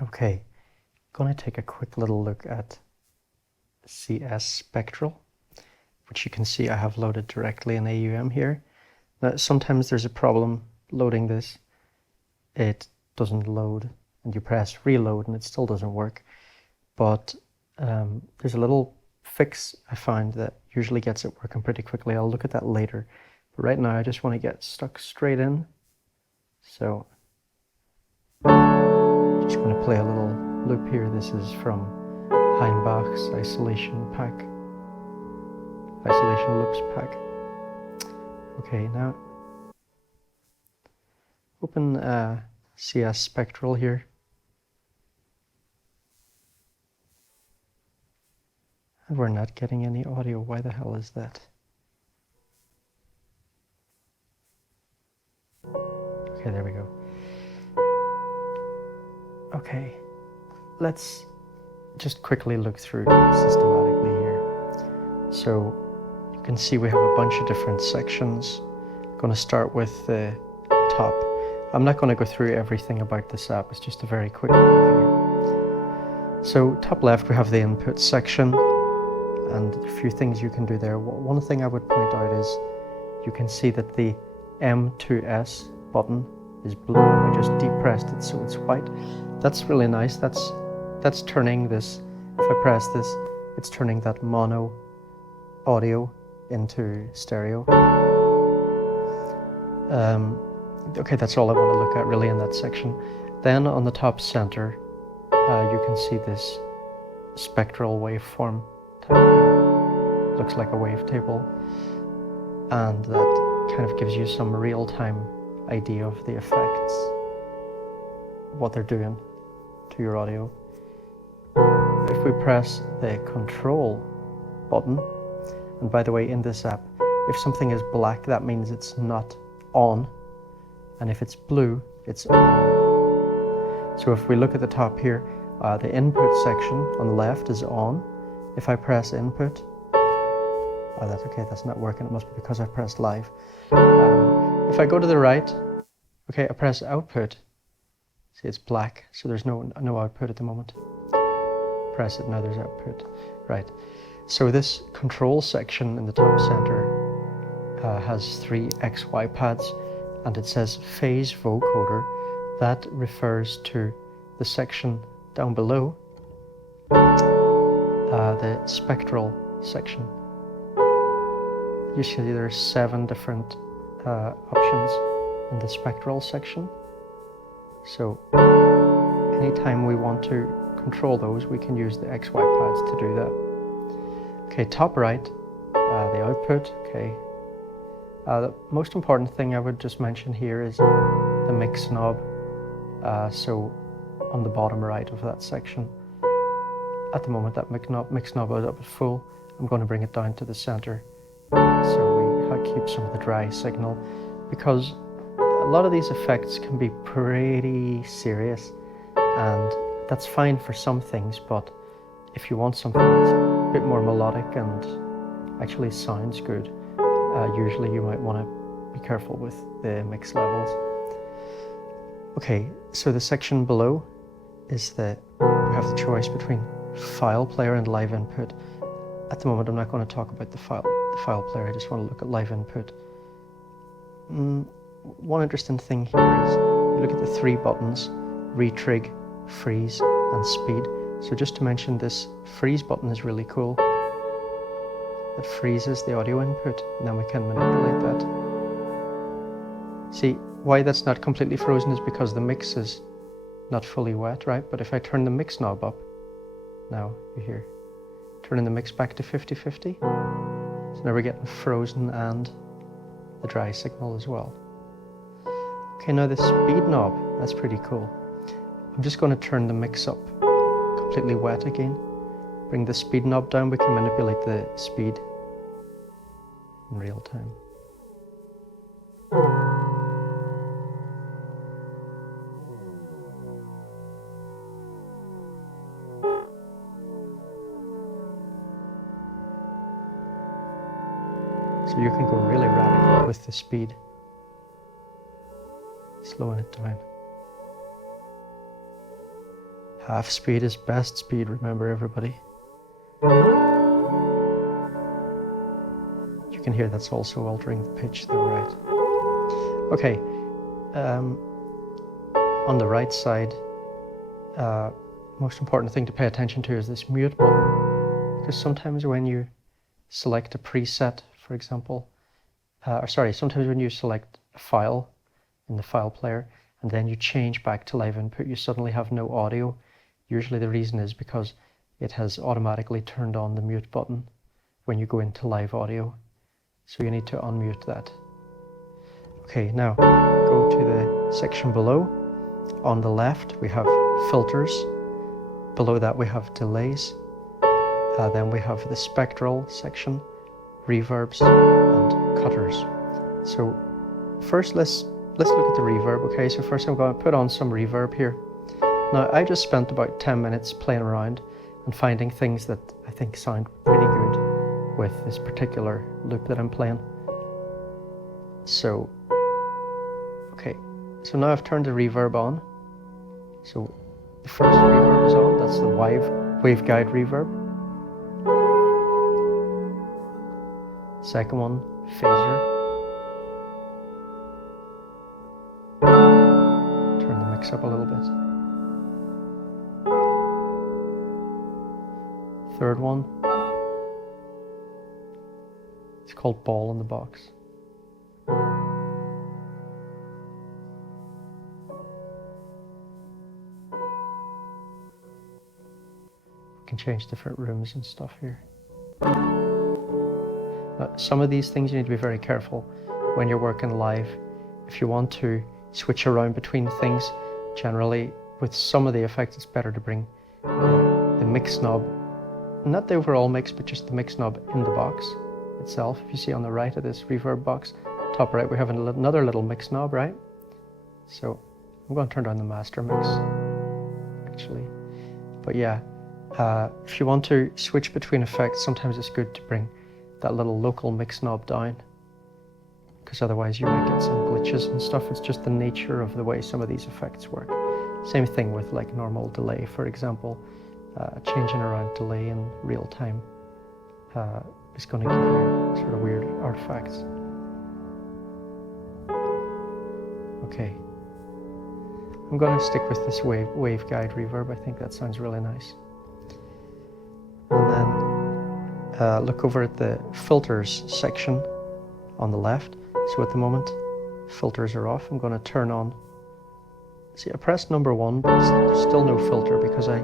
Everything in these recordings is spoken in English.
Okay, going to take a quick little look at CS Spectral, which you can see I have loaded directly in AUM here. Now, sometimes there's a problem loading this. It doesn't load, and you press reload and it still doesn't work. But there's a little fix I found that usually gets it working pretty quickly. I'll look at that later. But right now I just want to get stuck straight in. So just going to play a little loop here. This is from Heimbach's Isolation Loops pack. Okay, now open CS Spectral here. And we're not getting any audio. Why the hell is that? Okay, there we go. Okay, let's just quickly look through systematically here. So you can see we have a bunch of different sections. I'm going to start with the top. I'm not going to go through everything about this app. It's just a very quick overview. So top left we have the input section and a few things you can do there. One thing I would point out is you can see that the M2S button is blue. I just depressed it so it's white. That's really nice. That's turning this, if I press this, it's turning that mono audio into stereo. Okay, that's all I want to look at really in that section. Then on the top center, you can see this spectral waveform type. Looks like a wavetable, and that kind of gives you some real-time idea of the effects, what they're doing to your audio. If we press the control button, and by the way, in this app, if something is black, that means it's not on, and if it's blue, it's on. So if we look at the top here, the input section on the left is on. If I press input, that's okay, that's not working. It must be because I pressed live. If I go to the right, okay, I press output. See, it's black, so there's no output at the moment. Press it, now there's output. Right. So this control section in the top center has 3 XY pads, and it says phase vocoder. That refers to the section down below, the spectral section. You see there's 7 different options in the spectral section. So anytime we want to control those, we can use the XY pads to do that. Okay, top right, the output. Okay, the most important thing I would just mention here is the mix knob. So on the bottom right of that section, at the moment that mix knob is up at full. I'm going to bring it down to the center so we keep some of the dry signal, because a lot of these effects can be pretty serious, and that's fine for some things, but if you want something that's a bit more melodic and actually sounds good, usually you might want to be careful with the mix levels. Okay, so the section below is we have the choice between file player and live input. At the moment I'm not going to talk about the file player, I just want to look at live input. One interesting thing here is you look at the 3 buttons, retrig, freeze and speed. So just to mention, this freeze button is really cool. It freezes the audio input, and then we can manipulate that. See, why that's not completely frozen is because the mix is not fully wet, right? But if I turn the mix knob up, now you hear, turning the mix back to 50-50, so now we're getting frozen and the dry signal as well. Okay, now the speed knob, that's pretty cool. I'm just going to turn the mix up completely wet again. Bring the speed knob down, we can manipulate the speed in real time. So you can go really radical with the speed, slowing it down. Half speed is best speed, remember everybody. You can hear that's also altering the pitch though, right? Okay, on the right side, most important thing to pay attention to is this mute button, because sometimes when you select a preset, for example, sometimes when you select a file in the file player and then you change back to live input, you suddenly have no audio. Usually the reason is because it has automatically turned on the mute button when you go into live audio. So you need to unmute that. Okay, now go to the section below. On the left we have filters. Below that we have delays. Then we have the spectral section, reverbs and cutters. So first let's look at the reverb. Okay, so first I'm going to put on some reverb here. Now I just spent about 10 minutes playing around and finding things that I think sound pretty good with this particular loop that I'm playing. So, okay, so now I've turned the reverb on. So the first reverb is on, that's the waveguide reverb. Second one, phaser. Turn the mix up a little bit. Third one, it's called ball in the box. We can change different rooms and stuff here. Some of these things you need to be very careful when you're working live. If you want to switch around between things, generally with some of the effects it's better to bring the mix knob, not the overall mix, but just the mix knob in the box itself. If you see on the right of this reverb box, top right, we have another little mix knob, right? So I'm going to turn down the master mix, actually. But yeah, if you want to switch between effects, sometimes it's good to bring that little local mix knob down, because otherwise you might get some glitches and stuff. It's just the nature of the way some of these effects work. Same thing with like normal delay, for example. Changing around delay in real time is going to give you sort of weird artifacts. Okay, I'm going to stick with this waveguide reverb. I think that sounds really nice. And then look over at the filters section on the left. So at the moment, filters are off. I'm going to turn on. See, I pressed number 1, but there's still no filter because I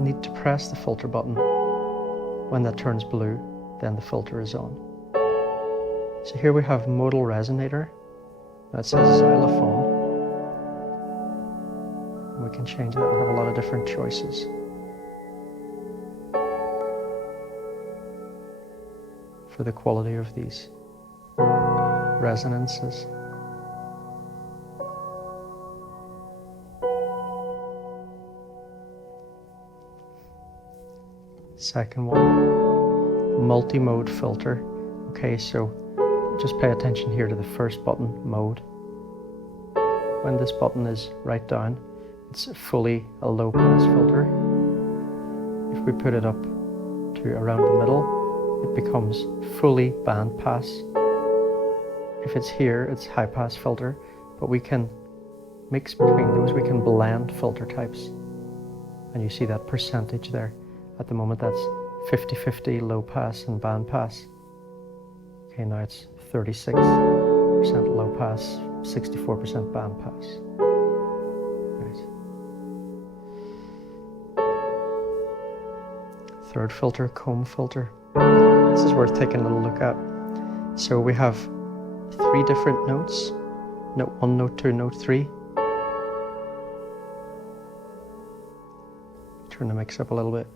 need to press the filter button. When that turns blue, then the filter is on. So here we have modal resonator. Now it says xylophone. We can change that. We have a lot of different choices. For the quality of these resonances. Second one, multi-mode filter. Okay, so just pay attention here to the first button, mode. When this button is right down, it's fully a low pass filter. If we put it up to around the middle, it becomes fully band pass. If it's here, it's high pass filter, but we can mix between those, we can blend filter types. And you see that percentage there. At the moment that's 50-50 low pass and band pass. Okay, now it's 36% low pass, 64% band pass. Right. Third filter, comb filter. This is worth taking a little look at. So we have 3 different notes. Note 1, note 2, note 3. Turn the mix up a little bit.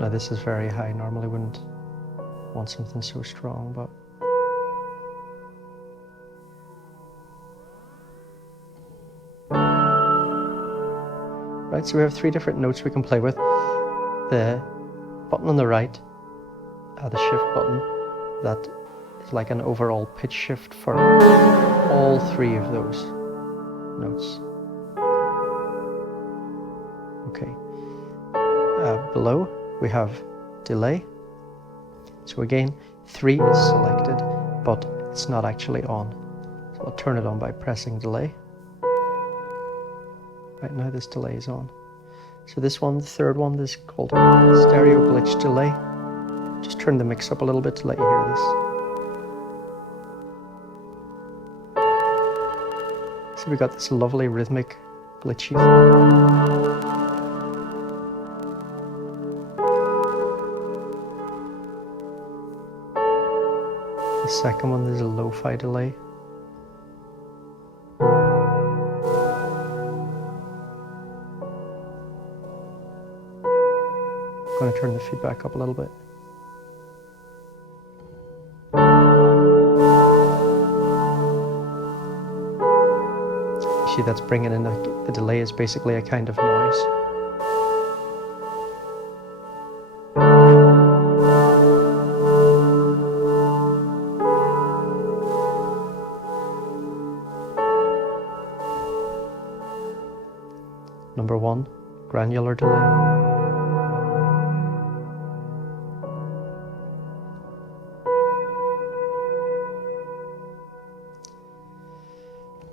Now this is very high. Normally wouldn't want something so strong, but right, so we have 3 different notes we can play with. The button on the right, the shift button, that is like an overall pitch shift for all 3 of those notes. Okay. Below we have delay. So again, 3 is selected, but it's not actually on. So I'll turn it on by pressing delay. Right now this delay is on. So this one, the third one, is called stereo glitch delay. Just turn the mix up a little bit to let you hear this. So we got this lovely rhythmic glitchy thing. The second one is a lo-fi delay. I'm going to turn the feedback up a little bit. You see that's bringing in the delay is basically a kind of noise. Number 1, granular delay.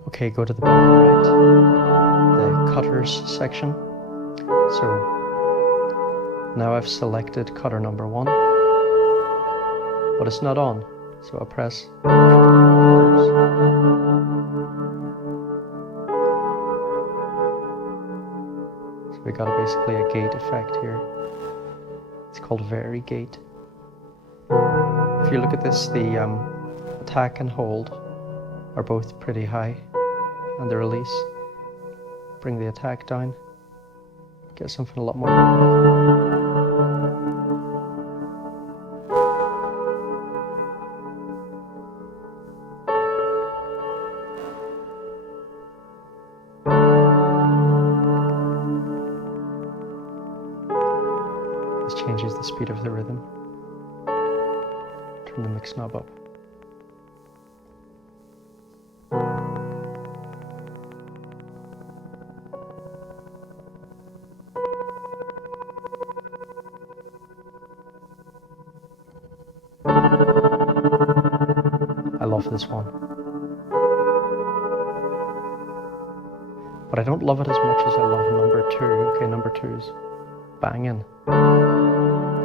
Okay, go to the bottom right, the cutters section. So now I've selected cutter number 1, but it's not on. So I'll press cutters. So we got basically a gate effect here. It's called vary gate. If you look at this, the attack and hold are both pretty high, and the release, bring the attack down, get something a lot more rhythmic. This changes the speed of the rhythm. Turn the mix knob up. I love this one. But I don't love it as much as I love number 2. Okay, number 2 is banging.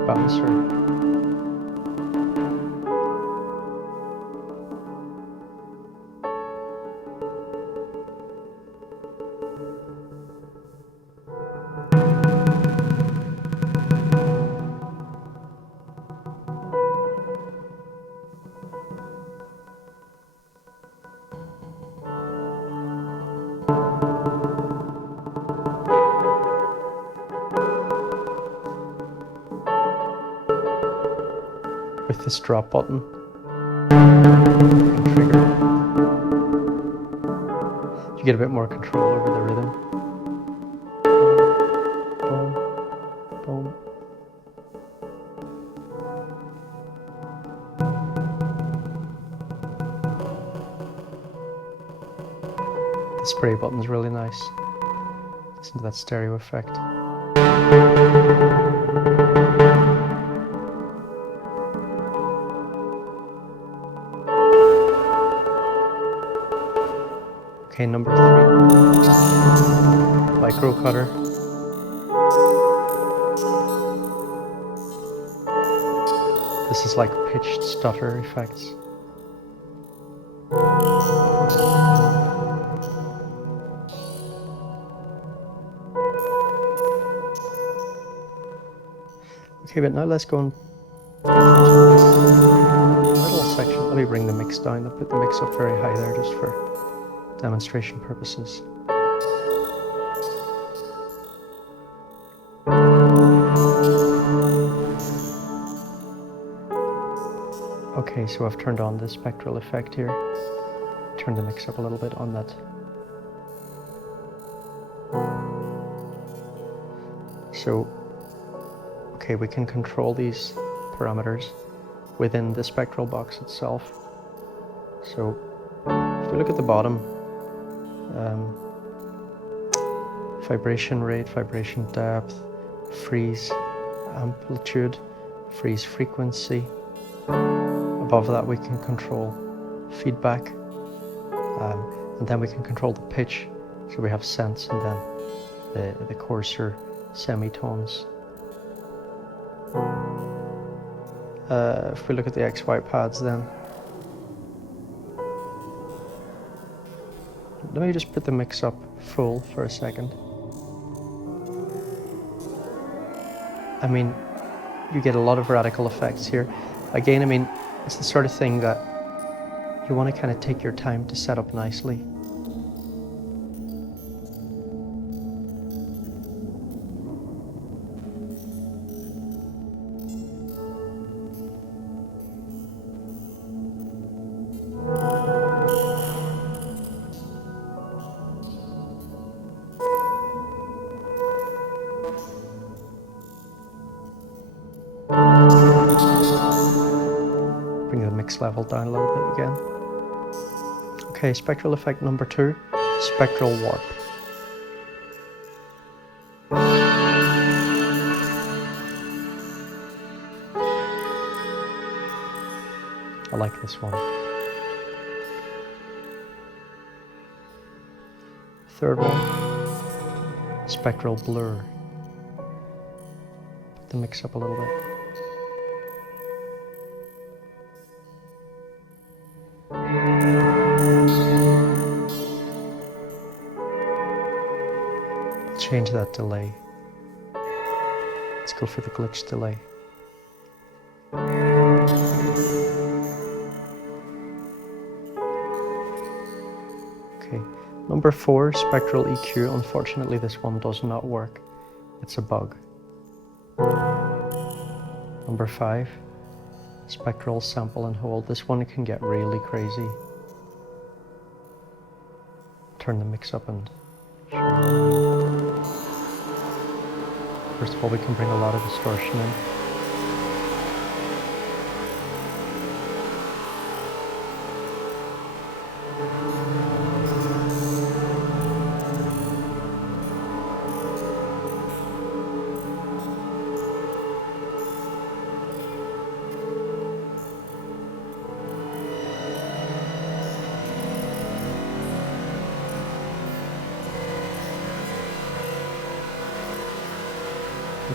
Bouncer. With this drop button, you can trigger. You get a bit more control over the rhythm. Boom, boom. The spray button is really nice. Listen to that stereo effect. Okay, number 3, micro cutter. This is like pitched stutter effects. Okay, but now let's go and middle section. Let me bring the mix down. I'll put the mix up very high there just for demonstration purposes. Okay, so I've turned on the spectral effect here. Turn the mix up a little bit on that. So, okay, we can control these parameters within the spectral box itself. So, if we look at the bottom, vibration rate, vibration depth, freeze amplitude, freeze frequency. Above that we can control feedback, and then we can control the pitch. So we have sense and then the coarser semitones. If we look at the XY pads then, let me just put the mix up full for a second. I mean, you get a lot of radical effects here. Again, I mean, it's the sort of thing that you want to kind of take your time to set up nicely. Bring the mix level down a little bit again. Okay, spectral effect number 2, spectral warp. I like this one. Third one, spectral blur. Put the mix up a little bit. Change that delay. Let's go for the glitch delay. Okay, number 4, spectral EQ. Unfortunately, this one does not work. It's a bug. Number 5, spectral sample and hold. This one can get really crazy. Turn the mix up and first of all, we can bring a lot of distortion in.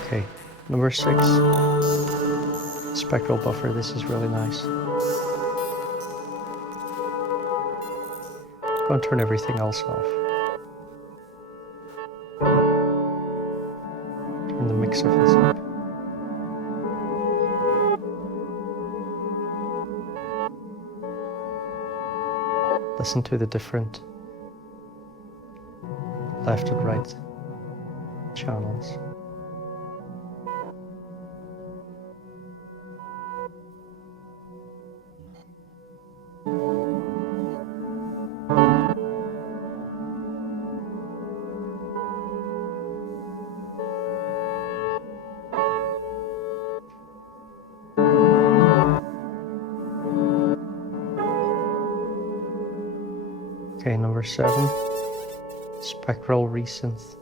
Okay, number 6, spectral buffer. This is really nice. Go and turn everything else off. Turn the mix of this up. Listen to the different left and right channels. Okay, number 7, spectral resynth.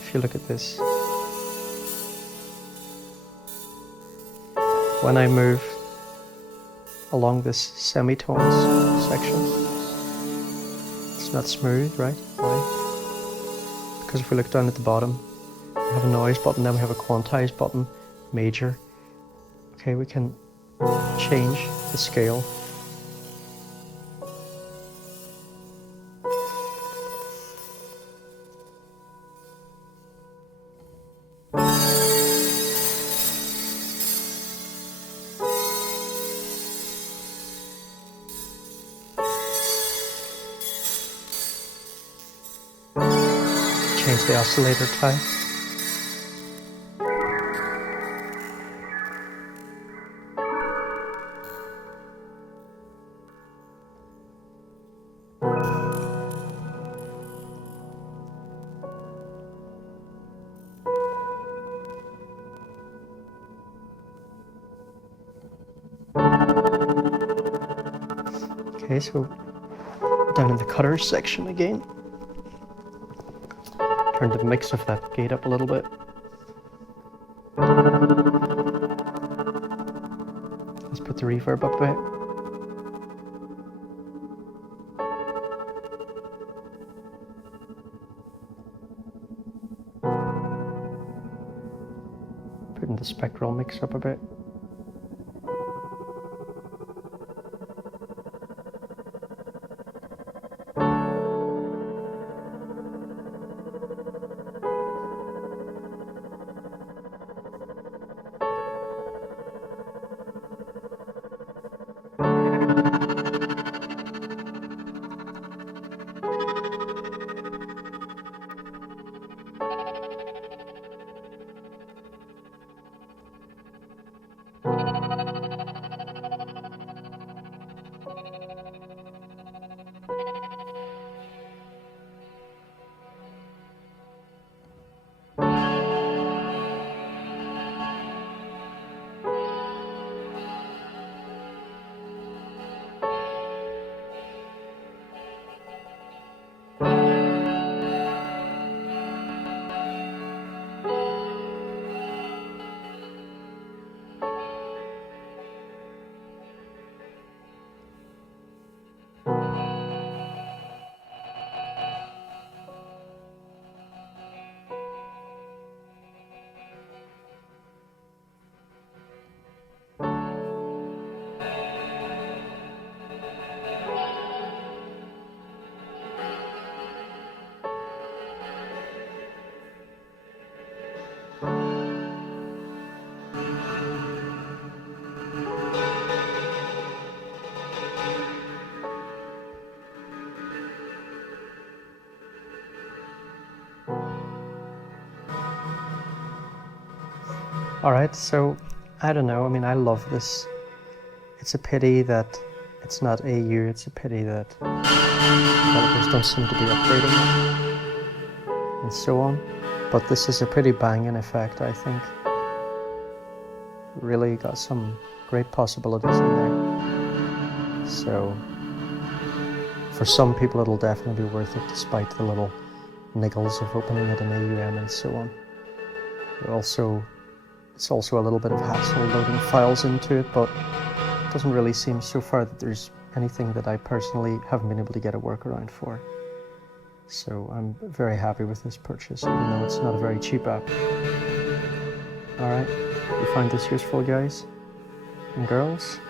If you look at this, when I move along this semitones section, it's not smooth, right? Why? Because if we look down at the bottom, we have a noise button, then we have a quantize button, major. Okay, we can change the scale. Change the oscillator type. Okay, so down in the cutter section again. Turn the mix of that gate up a little bit. Let's put the reverb up a bit. Putting the spectral mix up a bit. Alright, so I don't know, I mean, I love this. It's a pity that it's not AU, it's a pity that developers don't seem to be upgrading it, and so on. But this is a pretty banging effect, I think. Really got some great possibilities in there. So, for some people it'll definitely be worth it, despite the little niggles of opening it in AUM and so on. It's also a little bit of hassle loading files into it, but it doesn't really seem so far that there's anything that I personally haven't been able to get a workaround for. So I'm very happy with this purchase, even though it's not a very cheap app. Alright, you find this useful, guys and girls?